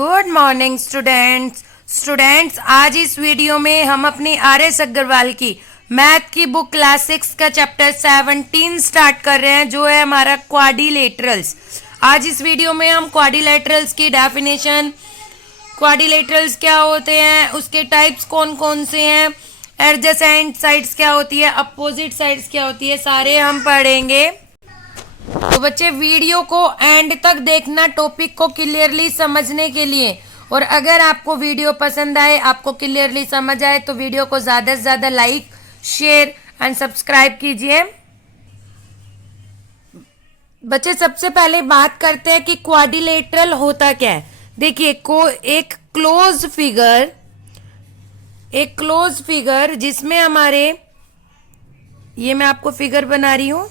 Good morning students आज इस video में हम अपनी आर.एस. अग्रवाल की मैथ की बुक क्लास 6 का चैप्टर 17 स्टार्ट कर रहे हैं, जो है हमारा क्वाड्रिलेटरल्स। आज इस वीडियो में हम क्वाड्रिलेटरल्स की डेफिनेशन, क्वाड्रिलेटरल्स क्या होते हैं, उसके टाइप्स कौन कौन से हैं, एडजेसेंट साइड्स क्या होती है, अपोजिट साइड्स क्या होती है, सारे हम पढ़ेंगे। तो बच्चे वीडियो को एंड तक देखना टॉपिक को क्लियरली समझने के लिए, और अगर आपको वीडियो पसंद आए, आपको क्लियरली समझ आए तो वीडियो को ज़्यादा से ज़्यादा लाइक, शेयर एंड सब्सक्राइब कीजिए। बच्चे सबसे पहले बात करते हैं कि क्वाड्रिलेटरल होता क्या है। देखिए एक क्लोज फिगर जिसमें हमारे, ये मैं आपको फिगर बना रही हूं,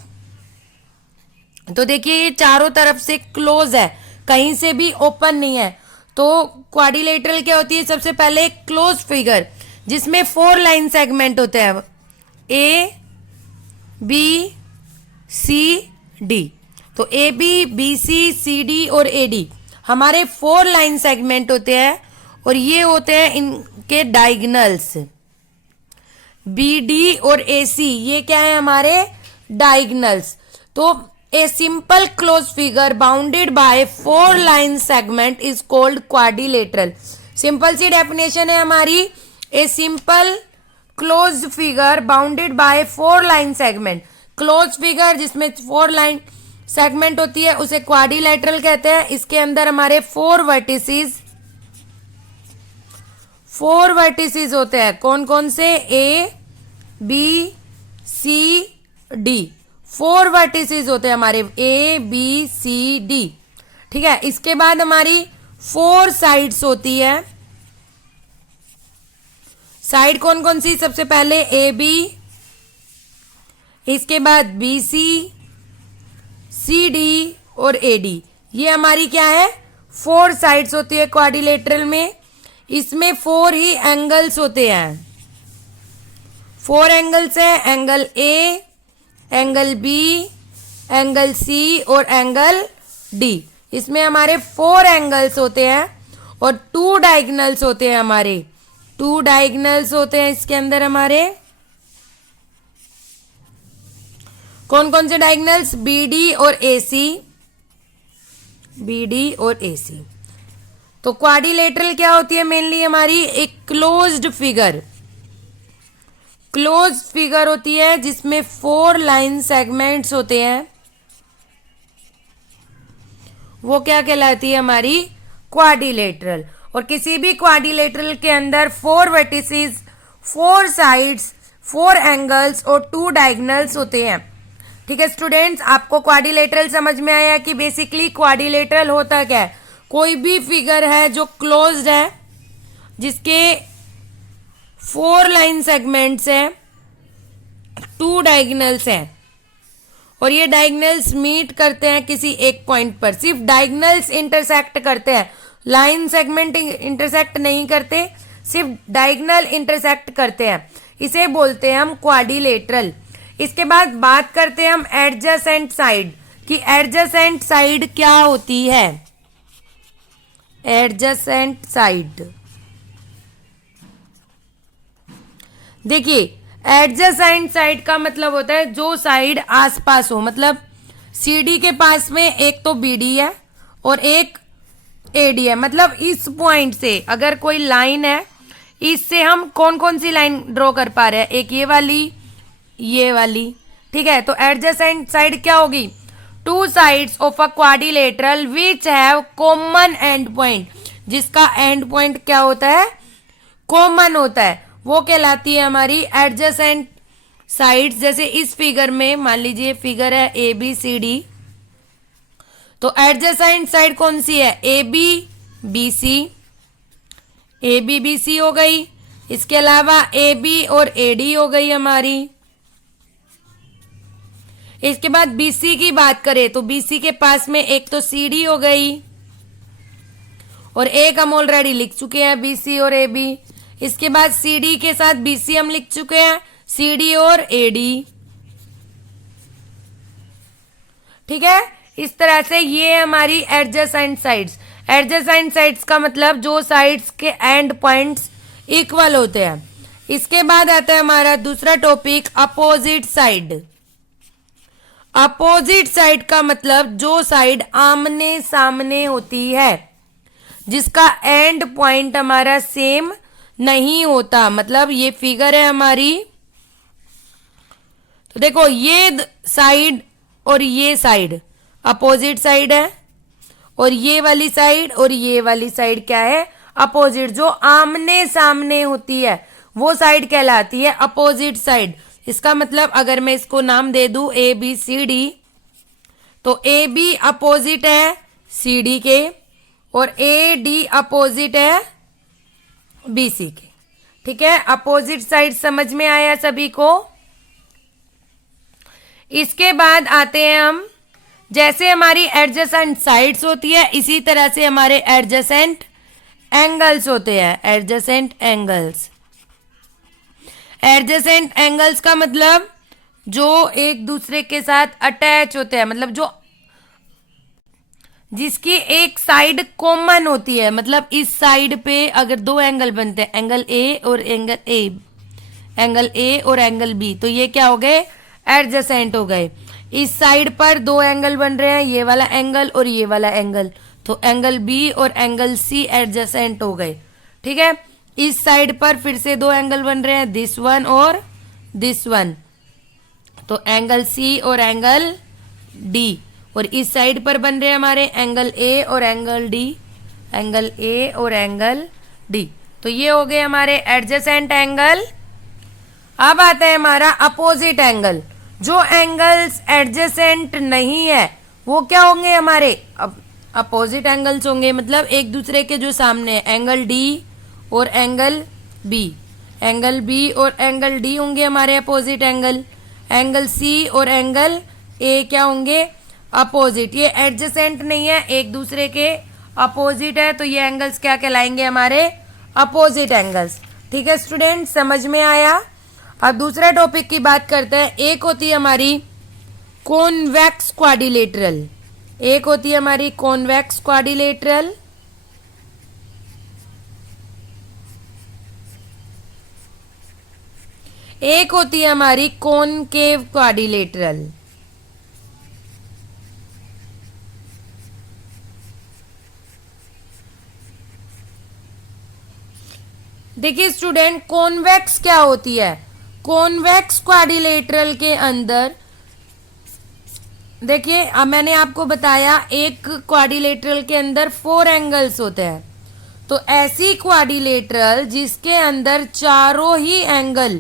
तो देखिए ये चारों तरफ से क्लोज है, कहीं से भी ओपन नहीं है। तो क्वाड्रिलेटरल क्या होती है? सबसे पहले एक क्लोज फिगर जिसमें 4 लाइन सेगमेंट होते हैं, ए बी सी डी। तो ए बी सी सी डी और ए डी हमारे 4 लाइन सेगमेंट होते हैं, और ये होते हैं इनके डायगोनल्स। बी डी और ए सी ये क्या है? हमारे डायगोनल्स। तो A simple closed figure bounded by 4 line segment is called quadrilateral। Simple सी डेफिनेशन है हमारी, A simple closed figure bounded by 4 line segment। Close figure जिसमें 4 लाइन सेगमेंट होती है उसे क्वाड्रिलेटरल कहते हैं। इसके अंदर हमारे 4 वर्टिसेस होते हैं। कौन कौन से? A B C D 4 vertices होते हैं हमारे, ए बी सी डी। ठीक है, इसके बाद हमारी 4 साइड्स होती है। साइड कौन कौन सी? सबसे पहले ए बी, इसके बाद बी सी, सी डी और ए डी। ये हमारी क्या है? 4 साइड्स होती है क्वाड्रिलेटरल में। इसमें 4 ही एंगल्स होते हैं। 4 एंगल्स है, angle A, angle B, angle C और एंगल डी। इसमें हमारे 4 एंगल्स होते हैं और 2 डायगोनल्स होते हैं हमारे। 2 डायगोनल्स होते हैं इसके अंदर हमारे। कौन कौन से डायगोनल्स? बी डी और ए सी, बी डी और ए सी। तो क्वाड्रिलेटरल क्या होती है? मेनली हमारी एक क्लोज्ड फिगर, क्लोज फिगर होती है जिसमें 4 लाइन सेगमेंट्स होते हैं। वो क्या कहलाती है? हमारी क्वाड्रिलेटरल। और किसी भी क्वाड्रिलेटरल के अंदर 4 वर्टिसेस, 4 साइड्स, 4 एंगल्स और 2 डायगोनल्स होते हैं। ठीक है स्टूडेंट्स, आपको क्वाड्रिलेटरल समझ में आया कि बेसिकली क्वाड्रिलेटरल होता क्या है? कोई भी फिगर है जो क्लोज्ड है, जिसके 4 लाइन सेगमेंट्स हैं, 2 डायगोनल्स हैं, और ये डायगोनल्स मीट करते हैं किसी एक पॉइंट पर। सिर्फ डायगोनल्स इंटरसेक्ट करते हैं, लाइन सेगमेंट इंटरसेक्ट नहीं करते, सिर्फ डायगोनल इंटरसेक्ट करते हैं। इसे बोलते हैं हम क्वाड्रिलेटरल। इसके बाद बात करते हैं हम एडजेसेंट साइड कि एडजेसेंट साइड क्या होती है। एडजेसेंट साइड, देखिए एडजेसेंट साइड का मतलब होता है जो साइड आसपास हो। मतलब सीडी के पास में एक तो बीडी है और एक एडी है। मतलब इस पॉइंट से अगर कोई लाइन है, इससे हम कौन कौन सी लाइन ड्रॉ कर पा रहे हैं? एक ये वाली, ये वाली। ठीक है, तो एडजेसेंट साइड क्या होगी? 2 sides of a quadrilateral which have common and point, जिसका एंड पॉइंट क्या होता है? कॉमन होता है, वो कहलाती है हमारी एडजेसेंट साइड्स। जैसे इस फिगर में मान लीजिए फिगर है ए बी सी डी, तो एडजेसेंट साइड कौन सी है? A B B C, A B B C हो गई। इसके अलावा ए बी और ए डी हो गई हमारी। इसके बाद बी सी की बात करें तो बी सी के पास में एक तो सी डी हो गई, और एक हम ऑलरेडी लिख चुके हैं बी सी और ए बी। इसके बाद सी डी के साथ बी सी हम लिख चुके हैं, सी डी और ए डी। ठीक है, इस तरह से ये हमारी एडजेसेंट साइड्स। एडजेसेंट साइड्स का मतलब जो साइड्स के एंड पॉइंट्स इक्वल होते हैं। इसके बाद आता है हमारा दूसरा topic opposite side. Opposite side का मतलब जो साइड आमने सामने होती है, जिसका एंड पॉइंट हमारा सेम नहीं होता। मतलब ये फिगर है हमारी, तो देखो ये साइड और ये साइड अपोजिट साइड है, और ये वाली साइड और ये वाली साइड क्या है, अपोजिट। जो आमने सामने होती है वो साइड कहलाती है अपोजिट साइड। इसका मतलब अगर मैं इसको नाम दे दूं ए बी सी डी, तो ए बी अपोजिट है सी डी के, और ए डी अपोजिट है बी सी के। ठीक है, अपोजिट साइड समझ में आया सभी को। इसके बाद आते हैं हम, जैसे हमारी एडजेसेंट साइड्स होती है इसी तरह से हमारे एडजेसेंट एंगल्स होते हैं। एडजेसेंट एंगल्स, एडजेसेंट एंगल्स का मतलब जो एक दूसरे के साथ अटैच होते हैं, मतलब जो जिसकी एक साइड कॉमन होती है। मतलब इस साइड पे अगर दो एंगल बनते हैं, एंगल ए और एंगल ए और एंगल बी, तो ये क्या हो गए, एडजेसेंट हो गए। इस साइड पर दो एंगल बन रहे हैं, ये वाला एंगल और ये वाला एंगल, तो एंगल बी और एंगल सी एडजेसेंट हो गए। ठीक है, इस साइड पर फिर से दो एंगल बन रहे हैं, दिस वन और दिस वन, तो एंगल सी और एंगल डी। और इस साइड पर बन रहे हैं हमारे एंगल ए और एंगल डी, एंगल ए और एंगल डी। तो ये हो गए हमारे एडजेसेंट एंगल। अब आता है हमारा अपोजिट एंगल। जो एंगल्स एडजेसेंट नहीं है वो क्या होंगे, हमारे अपोजिट एंगल्स होंगे। मतलब एक दूसरे के जो सामने है, एंगल डी और एंगल बी, एंगल बी और एंगल डी होंगे हमारे अपोजिट एंगल। एंगल सी और एंगल ए क्या होंगे, अपोजिट। ये एडजेसेंट नहीं है, एक दूसरे के अपोजिट है, तो ये एंगल्स क्या कहलाएंगे, हमारे अपोजिट एंगल्स। ठीक है स्टूडेंट, समझ में आया। अब दूसरा टॉपिक की बात करते हैं। एक होती है हमारी कॉन्वेक्स क्वाड्रिलेटरल, एक होती है हमारी कॉन्वेक्स क्वाड्रिलेटरल, एक होती है हमारी कॉनकेव क्वाड्रिलेटरल। देखिए स्टूडेंट, कॉन्वेक्स क्या होती है, कॉन्वेक्स क्वाड्रिलेटरल के अंदर देखिए, अब मैंने आपको बताया एक क्वाड्रिलेटरल के अंदर 4 एंगल्स होते हैं। तो ऐसी क्वाड्रिलेटरल जिसके अंदर चारों ही एंगल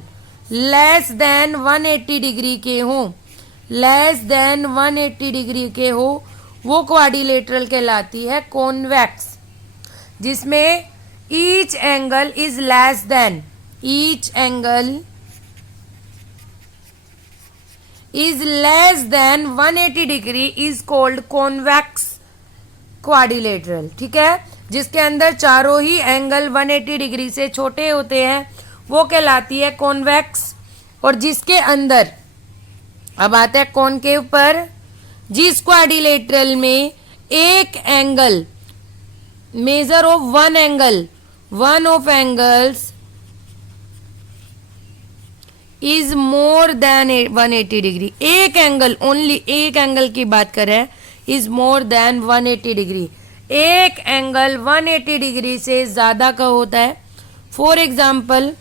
लेस देन 180 डिग्री के हो, लेस देन 180 डिग्री के हो, वो क्वाड्रिलेटरल कहलाती है कॉन्वेक्स। जिसमें each angle is less than, each angle is less than 180 degree is called convex quadrilateral। ठीक है, जिसके अंदर चारों ही एंगल 180 डिग्री से छोटे होते हैं वो कहलाती है कॉन्वेक्स। और जिसके अंदर, अब आता है कॉनकेव पर, जिस क्वाड्रिलेटरल में एक angle, measure of one angle, one of angles is more than 180 degree, एक एंगल, ओनली एक एंगल की बात करें, इज मोर देन 180 डिग्री, एक एंगल 180 डिग्री से ज़्यादा का होता है। फॉर एग्जाम्पल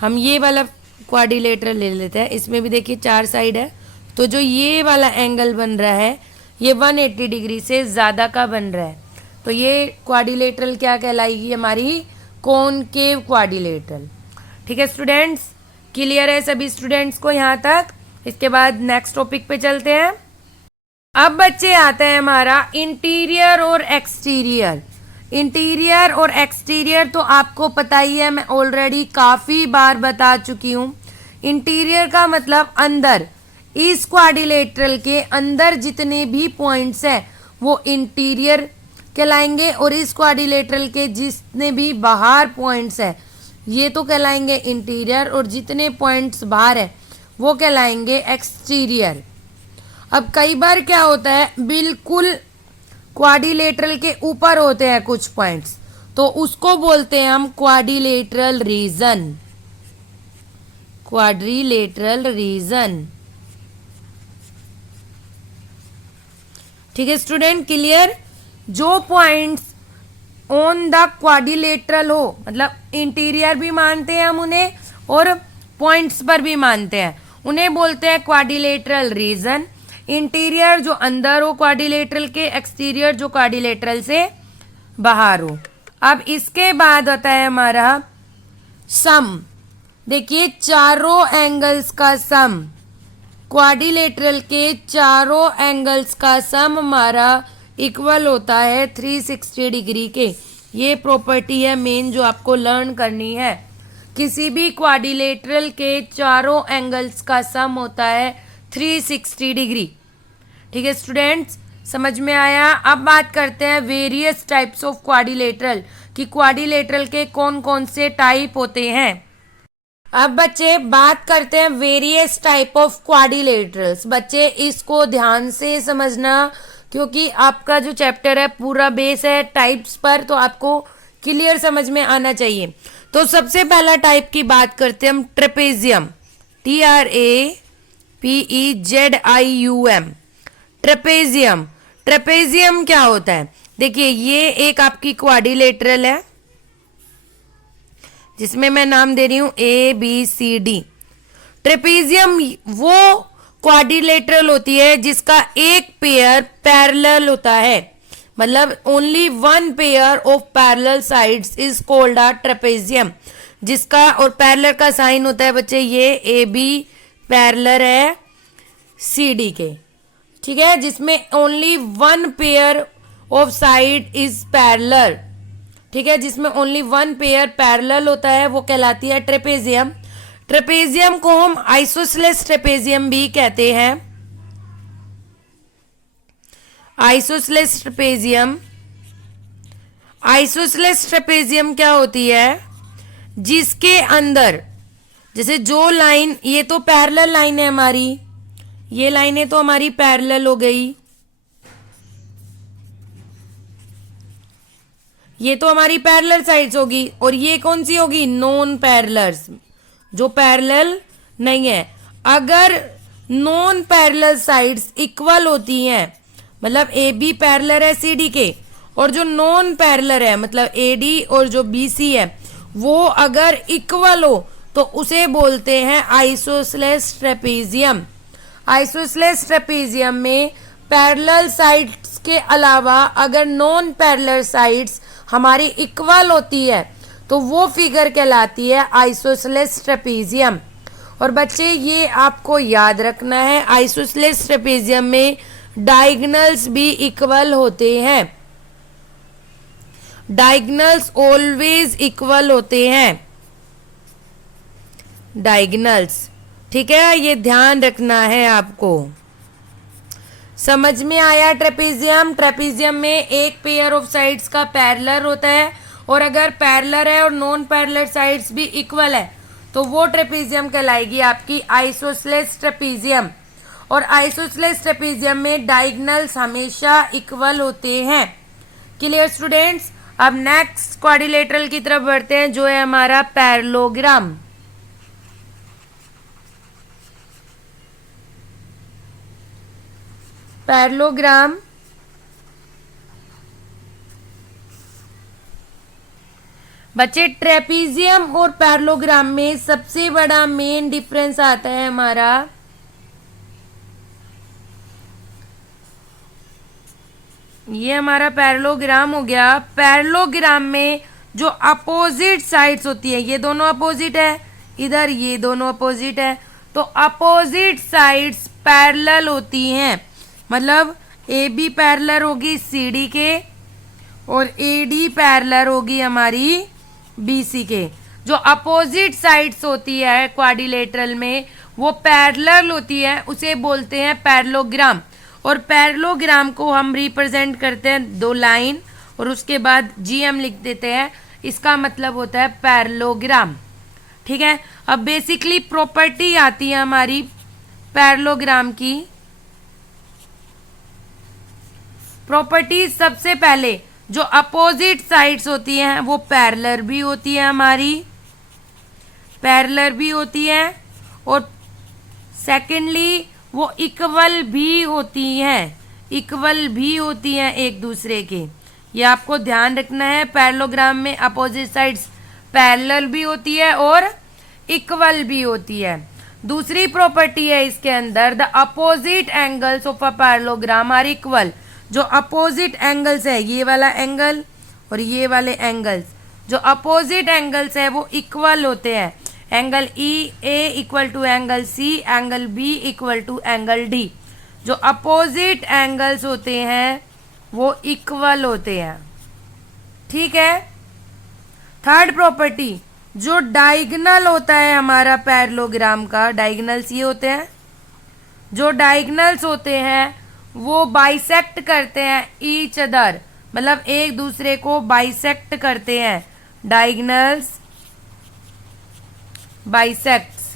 हम ये वाला क्वाड्रिलेटरल ले लेते हैं, इसमें भी देखिए 4 साइड है, तो जो ये वाला एंगल बन रहा है ये 180 डिग्री से ज़्यादा का बन रहा है, तो ये क्वाड्रिलेटरल क्या कहलाएगी, हमारी कॉनकेव क्वाड्रिलेटरल। ठीक है स्टूडेंट्स, क्लियर है सभी स्टूडेंट्स को यहाँ तक। इसके बाद नेक्स्ट टॉपिक पे चलते हैं। अब बच्चे आता है हमारा इंटीरियर और एक्सटीरियर। इंटीरियर और एक्सटीरियर तो आपको पता ही है, मैं ऑलरेडी काफ़ी बार बता चुकी हूँ। इंटीरियर का मतलब अंदर, इस क्वाड्रिलेटरल के अंदर जितने भी पॉइंट्स हैं वो इंटीरियर कहलाएंगे, और इस क्वाड्रिलेटरल के जितने भी बाहर पॉइंट्स हैं ये तो कहलाएंगे इंटीरियर, और जितने पॉइंट्स बाहर है वो कहलाएंगे एक्सटीरियर। अब कई बार क्या होता है, बिल्कुल क्वाड्रिलेटरल के ऊपर होते हैं कुछ पॉइंट्स, तो उसको बोलते हैं हम क्वाड्रिलेटरल रीजन। Quadrilateral region. ठीक है स्टूडेंट, क्लियर। जो पॉइंट्स ऑन द क्वाड्रिलेटरल हो, मतलब इंटीरियर भी मानते हैं हम उन्हें और पॉइंट्स पर भी मानते हैं, उन्हें बोलते हैं क्वाड्रिलेटरल रीजन। इंटीरियर जो अंदर हो क्वाड्रिलेटरल के, एक्सटीरियर जो क्वाड्रिलेटरल से बाहर हो। अब इसके बाद होता है हमारा सम। देखिए चारों एंगल्स का सम, क्वाड्रिलेटरल के चारों एंगल्स का सम हमारा इक्वल होता है 360 डिग्री के। ये प्रॉपर्टी है मेन जो आपको लर्न करनी है। किसी भी क्वाड्रिलेटरल के चारों एंगल्स का सम होता है 360 डिग्री। ठीक है स्टूडेंट्स, समझ में आया। अब बात करते हैं वेरियस टाइप्स ऑफ क्वाड्रिलेटरल, कि क्वाड्रिलेटरल के कौन कौन से टाइप होते हैं। अब बच्चे बात करते हैं वेरियस टाइप ऑफ क्वाड्रिलेटरल्स। बच्चे इसको ध्यान से समझना, क्योंकि आपका जो चैप्टर है पूरा बेस है टाइप्स पर, तो आपको क्लियर समझ में आना चाहिए। तो सबसे पहला टाइप की बात करते हैं हम ट्रेपेजियम, TRAPEZIUM, ट्रेपेजियम। ट्रेपेजियम क्या होता है? देखिए ये एक आपकी क्वाड्रिलेटरल है जिसमें मैं नाम दे रही हूं ABCD। ट्रेपेजियम वो क्वाड्रिलेटरल होती है जिसका एक पेयर पैरेलल होता है, मतलब only one pair of parallel sides is called a trapezium. जिसका और पैरेलल का साइन होता है बच्चे ये AB पैरेलल है CD के। ठीक है, जिसमें only one pair of side is parallel. ठीक है, जिसमें ओनली वन पेयर पैरेलल होता है वो कहलाती है ट्रेपेजियम। ट्रेपेजियम को हम आइसोसेलेस ट्रेपेजियम भी कहते हैं। Isosceles trapezium. आइसोसेलेस ट्रेपेजियम क्या होती है? जिसके अंदर जैसे जो लाइन, ये तो पैरेलल लाइन है हमारी, ये लाइनें तो हमारी पैरेलल हो गई, ये तो हमारी पैरेलल साइड्स होगी, और ये कौन सी होगी? नॉन पैरेलल्स, जो पैरेलल नहीं है। अगर नॉन पैरेलल साइड्स इक्वल होती हैं, मतलब AB पैरेलल है CD के, और जो नॉन पैरेलल है मतलब AD और जो BC है वो अगर इक्वल हो तो उसे बोलते हैं आइसोसेलेस ट्रेपेजियम। आइसोसेलेस ट्रेपेजियम में पैरेलल साइड्स के अलावा अगर नॉन पैरेलल साइड्स हमारी इक्वल होती है तो वो फिगर कहलाती है आइसोसेलेस ट्रेपेजियम। और बच्चे ये आपको याद रखना है, आइसोसेलेस ट्रेपेजियम में डायगोनल्स भी इक्वल होते हैं। डायगोनल्स ऑलवेज इक्वल होते हैं, डायगोनल्स। ठीक है, ये ध्यान रखना है आपको। समझ में आया ट्रेपेजियम? ट्रेपेजियम में एक पेयर ऑफ साइड्स का पैरेलल होता है, और अगर पैरेलल है और नॉन पैरेलल साइड्स भी इक्वल है तो वो ट्रेपेजियम कहलाएगी आपकी आइसोसेलेस ट्रेपेजियम। और आइसोसेलेस ट्रेपेजियम में डायगोनल्स हमेशा इक्वल होते हैं। Clear students? अब नेक्स्ट क्वाड्रिलेटरल की तरफ बढ़ते हैं जो है हमारा पैरेललोग्राम। पैरेललोग्राम बच्चे ट्रेपेजियम और पैरेललोग्राम में सबसे बड़ा मेन डिफरेंस आता है हमारा ये हमारा पैरेललोग्राम हो गया। पैरेललोग्राम में जो अपोजिट साइड्स होती है, ये दोनों अपोजिट है, इधर ये दोनों अपोजिट है, तो अपोजिट साइड्स पैरेलल होती हैं। मतलब AB पैरेलल होगी CD के और AD पैरेलल होगी हमारी BC के। जो अपोजिट साइड्स होती है क्वाड्रिलेटरल में वो पैरेलल होती है, उसे बोलते हैं पैरेललोग्राम। और पैरेललोग्राम को हम रिप्रेजेंट करते हैं दो लाइन और उसके बाद GM लिख देते हैं, इसका मतलब होता है पैरेललोग्राम। ठीक है, अब बेसिकली प्रॉपर्टी आती है हमारी पैरेललोग्राम की। प्रॉपर्टीज सबसे पहले जो अपोजिट साइड्स होती हैं वो पैरेलल भी होती है हमारी, पैरेलल भी होती है, और सेकेंडली वो इक्वल भी होती हैं, इक्वल भी होती हैं एक दूसरे के। ये आपको ध्यान रखना है, पैरेललोग्राम में अपोजिट साइड्स पैरेलल भी होती है और इक्वल भी होती है। दूसरी प्रॉपर्टी है इसके अंदर, the opposite angles of a parallelogram are equal. जो अपोजिट एंगल्स है, ये वाला एंगल और ये वाले एंगल्स, जो अपोजिट एंगल्स है वो इक्वल होते हैं। Angle E A equal to angle C, angle B equal to angle D. जो अपोजिट एंगल्स होते हैं वो इक्वल होते हैं, ठीक है। थर्ड प्रॉपर्टी, जो डायगोनल होता है हमारा पैरेललोग्राम का, डायगोनल्स ये होते हैं, जो डायगोनल्स होते हैं वो बाइसेक्ट करते हैं ईच अदर, मतलब एक दूसरे को बाइसेक्ट करते हैं। डायगोनल्स बाइसेक्ट्स,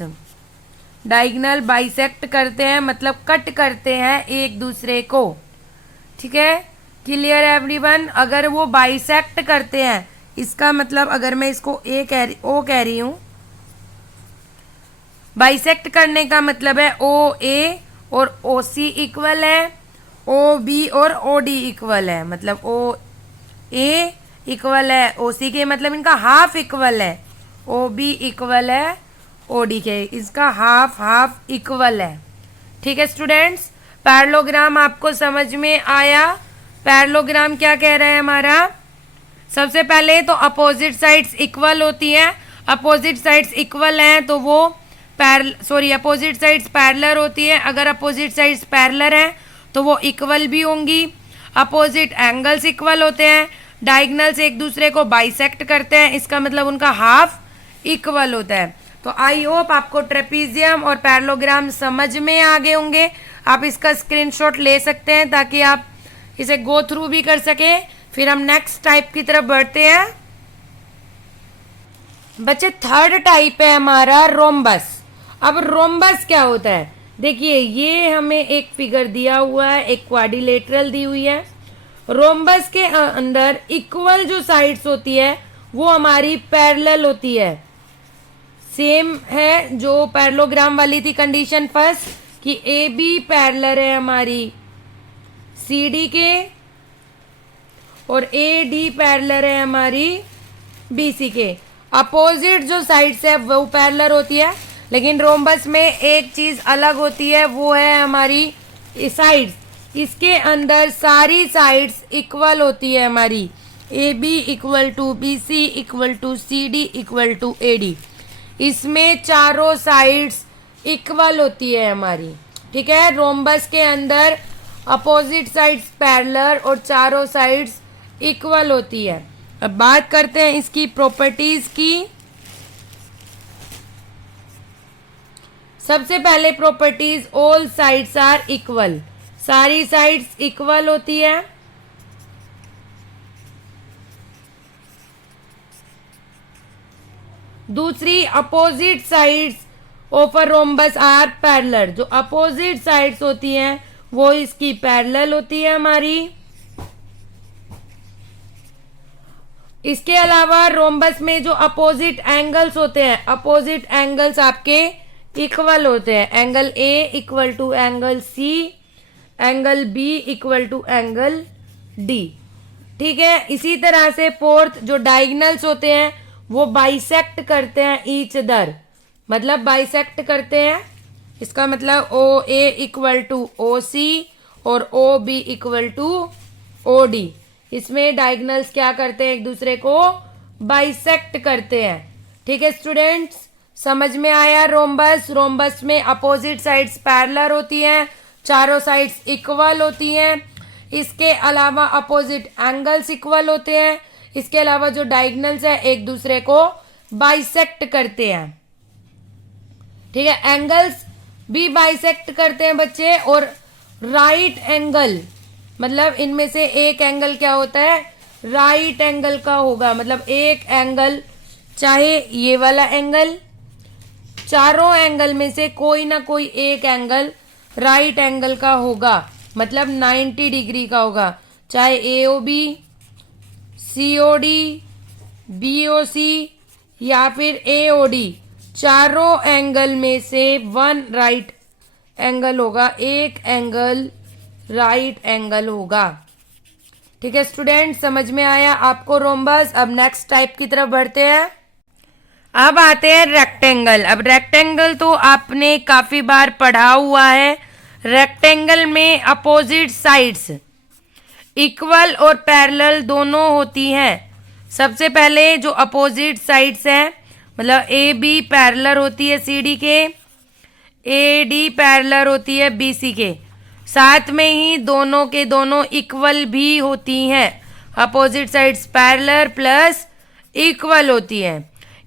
डायगोनल बाइसेक्ट करते हैं मतलब कट करते हैं एक दूसरे को, ठीक है। क्लियर है एवरीवन? अगर वो बाइसेक्ट करते हैं, इसका मतलब अगर मैं इसको ओ कह रही हूं, बाइसेक्ट करने का मतलब है ओ ए और ओ सी इक्वल है, ओ बी और ओ डी इक्वल है, मतलब ओ ए इक्वल है ओ सी के, मतलब इनका हाफ इक्वल है। ओ बी इक्वल है ओ डी के, इसका हाफ हाफ इक्वल है, ठीक है स्टूडेंट्स। पैरेललोग्राम आपको समझ में आया? पैरेललोग्राम क्या कह रहा है हमारा? सबसे पहले तो अपोजिट साइड्स इक्वल होती हैं, अपोजिट साइड्स इक्वल हैं तो वो अपोजिट साइड्स पैरेलल होती है। अगर अपोजिट साइड्स पैरेलल हैं तो वो इक्वल भी होंगी। अपोजिट एंगल्स इक्वल होते हैं, डायगोनल्स एक दूसरे को बाइसेक्ट करते हैं, इसका मतलब उनका हाफ इक्वल होता है। तो आई होप आपको ट्रेपीजियम और पैरेललोग्राम समझ में आ गए होंगे। आप इसका स्क्रीनशॉट ले सकते हैं ताकि आप इसे गो थ्रू भी कर सकें। फिर हम नेक्स्ट टाइप की तरफ बढ़ते हैं। बच्चे थर्ड टाइप है हमारा रोम्बस। अब रोम्बस क्या होता है? देखिए ये हमें एक फिगर दिया हुआ है, एक क्वाड्रिलेटरल दी हुई है। रोम्बस के अंदर इक्वल जो साइड्स होती है वो हमारी पैरेलल होती है। सेम है जो पैरेललोग्राम वाली थी कंडीशन फर्स्ट, कि ए बी पैरेलल है हमारी सी डी के और ए डी पैरेलल है हमारी बी सी के। अपोजिट जो साइड्स है वो पैरेलल होती है, लेकिन रोम्बस में एक चीज अलग होती है, वो है हमारी साइड्स। इसके अंदर सारी साइड्स इक्वल होती है हमारी, A B equal to B C equal to C D equal to A D. इसमें चारों साइड्स इक्वल होती है हमारी, ठीक है। रोम्बस के अंदर अपोजिट साइड्स पैरेलल और चारों साइड्स इक्वल होती है। अब बात करते हैं इसकी प्रॉपर्टीज की। सबसे पहले properties, all sides are equal, सारी साइड्स इक्वल होती है। दूसरी, opposite sides of a rhombus are parallel, जो अपोजिट साइड्स होती हैं वो इसकी पैरेलल होती है हमारी। इसके अलावा रोम्बस में जो अपोजिट एंगल्स होते हैं, अपोजिट एंगल्स आपके इक्वल होते हैं। Angle A equal to angle C, angle B equal to angle D, ठीक है। इसी तरह से फोर्थ, जो डायगोनल्स होते हैं वो बाइसेक्ट करते हैं ईच अदर, मतलब बाइसेक्ट करते हैं, इसका मतलब ओ ए इक्वल टू ओ सी और O B equal to O D. इसमें डायगोनल्स क्या करते हैं? एक दूसरे को बाइसेक्ट करते हैं, ठीक है स्टूडेंट्स। समझ में आया रोम्बस? रोम्बस में अपोजिट साइड्स पैरेलल होती हैं, चारों साइड्स इक्वल होती हैं। इसके अलावा अपोजिट एंगल्स इक्वल होते हैं। इसके अलावा जो डायगोनल्स है एक दूसरे को बाइसेक्ट करते हैं, ठीक है। एंगल्स भी बाइसेक्ट करते हैं बच्चे, और राइट एंगल, मतलब इनमें से एक एंगल क्या होता है? राइट एंगल का होगा, मतलब एक एंगल, चाहे ये वाला एंगल, चारों एंगल में से कोई ना कोई एक एंगल राइट एंगल का होगा, मतलब 90 डिग्री का होगा। चाहे AOB, COD, BOC या फिर AOD, चारों एंगल में से वन राइट एंगल होगा, एक एंगल राइट एंगल होगा। ठीक है स्टूडेंट, समझ में आया आपको रोम्बस। अब नेक्स्ट टाइप की तरफ बढ़ते हैं। अब आते हैं रेक्टेंगल। अब रेक्टेंगल तो आपने काफी बार पढ़ा हुआ है। रेक्टेंगल में अपोजिट साइड्स इक्वल और पैरेलल दोनों होती हैं। सबसे पहले जो अपोजिट साइड्स हैं, मतलब AB पैरेलल होती है CD के, AD पैरेलल होती है BC के, साथ में ही दोनों के दोनों इक्वल भी होती हैं। Opposite sides parallel plus equal होती है।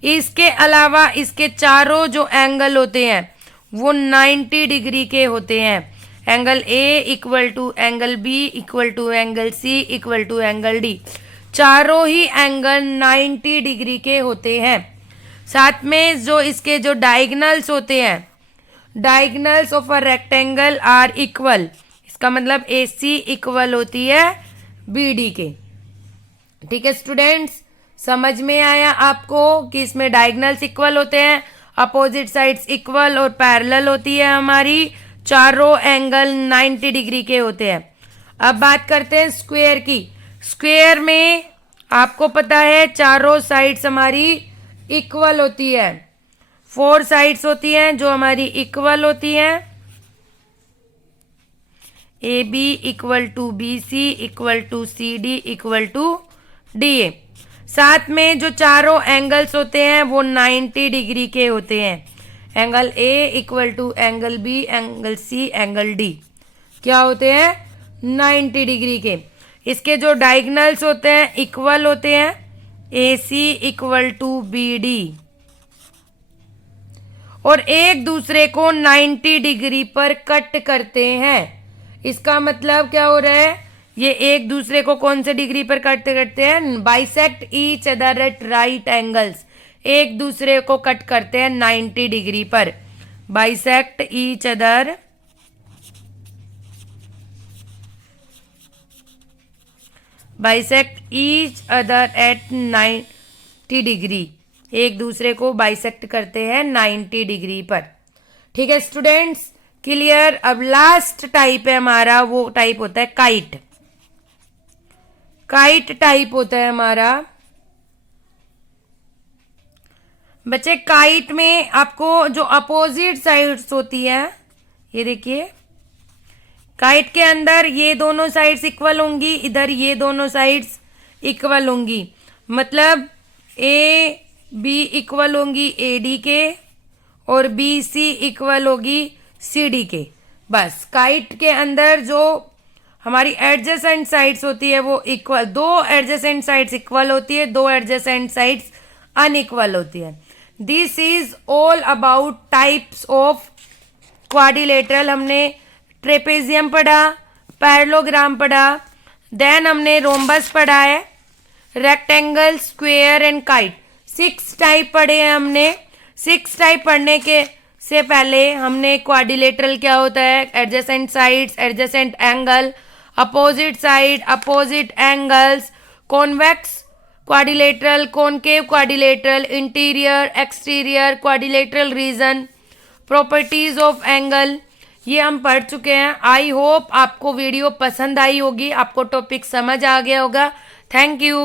इसके अलावा इसके चारों जो एंगल होते हैं वो 90 डिग्री के होते हैं। Angle A equal to angle B equal to angle C equal to angle D, चारों ही एंगल 90 डिग्री के होते हैं। साथ में जो इसके जो डायगनल्स होते हैं, diagonals of a rectangle are equal. इसका मतलब AC इक्वल होती है BD के। ठीक है स्टूडेंट्स, समझ में आया आपको कि इसमें डायगनल्स इक्वल होते हैं, अपोजिट साइड्स इक्वल और पैरेलल होती है हमारी, चारों एंगल 90 डिग्री के होते हैं। अब बात करते हैं स्क्वायर की। स्क्वायर में आपको पता है चारों साइड्स हमारी इक्वल होती है। 4 साइड्स होती हैं जो हमारी इक्वल होती हैं। AB equal to BC equal to CD equal to DA। साथ में जो चारों एंगल्स होते हैं वो 90 डिग्री के होते हैं। Angle A equal to angle B, angle C, angle D क्या होते हैं? 90 डिग्री के। इसके जो डायगनल्स होते हैं इक्वल होते हैं। AC इक्वल टू BD और एक दूसरे को 90 डिग्री पर कट करते हैं। इसका मतलब क्या हो रहा है? ये एक दूसरे को कौन से डिग्री पर कट करते हैं? Bisect each other at right angles. एक दूसरे को कट करते हैं 90 डिग्री पर। Bisect each other at 90 degree. एक दूसरे को बाइसेक्ट करते हैं 90 डिग्री पर। ठीक है स्टूडेंट्स, क्लियर। अब लास्ट टाइप है हमारा, वो टाइप होता है काइट। काइट टाइप होता है हमारा। बच्चे काइट में आपको जो अपोजिट साइड्स होती है, ये देखिए, काइट के अंदर ये दोनों साइड्स इक्वल होंगी, इधर ये दोनों साइड्स इक्वल होंगी। मतलब AB इक्वल होंगी AD के और BC इक्वल होगी CD के। बस काइट के अंदर जो हमारी एडजेसेंट साइड्स होती है वो इक्वल, दो एडजेसेंट साइड्स इक्वल होती है, दो एडजेसेंट साइड्स अनइक्वल होती है। This is all about types of quadrilateral. हमने ट्रेपेजियम पढ़ा, पैरेललोग्राम पढ़ा, देन हमने रोम्बस पढ़ा है, rectangle, square and kite. 6 type पढ़े हैं हमने। 6 टाइप पढ़ने के से पहले हमने क्वाड्रिलेटरल क्या होता है, adjacent sides, adjacent angle, opposite side, opposite angles, convex quadrilateral, concave quadrilateral, interior exterior quadrilateral region, properties of angle, ये हम पढ़ चुके हैं। आई होप आपको वीडियो पसंद आई होगी, आपको टॉपिक समझ आ गया होगा। Thank you.